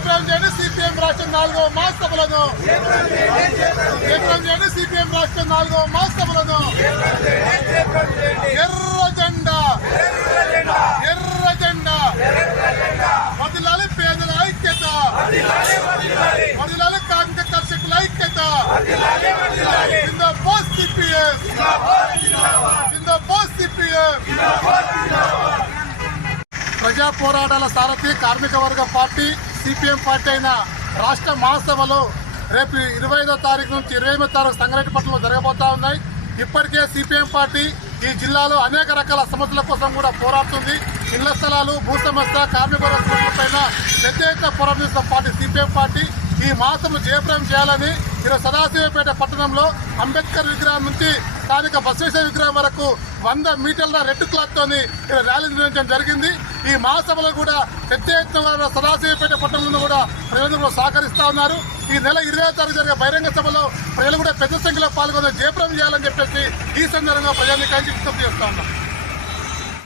జయప్రదం చేయండి సిపిఎం రాష్ట్ర నాలుగవ మహాసభలను. జయప్రదం చేయండి సిపిఎం రాష్ట్ర నాలుగవ మహాసభలను. ఎర్ర జెండా. ఎర్ర జెండా. వదిలాలి పేదల ఐక్యత. వదిలాలి కార్మిక కర్షకుల ఐక్యత. కింద సిపిఎం. కింద సిపిఎం. ప్రజా పోరాటాల సారథి కార్మిక వర్గ పార్టీ సిపిఎం పార్టీ అయిన రాష్ట్ర మహాసభలో రేపు ఇరవై ఐదో తారీఖు నుంచి ఇరవై ఎనిమిదో తారీఖు సంగారెడ్డిపట్నంలో జరగబోతా ఉన్నాయి. ఇప్పటికే సిపిఎం పార్టీ ఈ జిల్లాలో అనేక రకాల సమస్యల కోసం కూడా పోరాడుతుంది. ఇళ్ళ స్థలాలు భూ సమస్య కార్మిక వర్గ పెద్ద ఎత్తున పోరాడుతున్న పార్టీ సిపిఎం పార్టీ. ఈ మాసము జయప్రదం చేయాలని ఈరోజు సదాశివపేట పట్టణంలో అంబేద్కర్ విగ్రహం నుంచి స్థానిక బసవేశ్వర విగ్రహం వరకు వంద మీటర్ల రెడ్ క్లాత్ తోని ర్యాలీ నిర్వహించడం జరిగింది. ఈ మహాసభలో కూడా పెద్ద ఎత్తున సదాశివపేట పట్టణంలో కూడా ప్రజలు కూడా సహకరిస్తా ఉన్నారు. ఈ నెల ఇరవై తారీఖు జరిగే బహిరంగ సభలో ప్రజలు కూడా పెద్ద సంఖ్యలో పాల్గొని జయప్రదం చేయాలని చెప్పేసి ఈ సందర్భంగా ప్రజానికానికి విజ్ఞప్తి చేస్తా ఉన్నాం.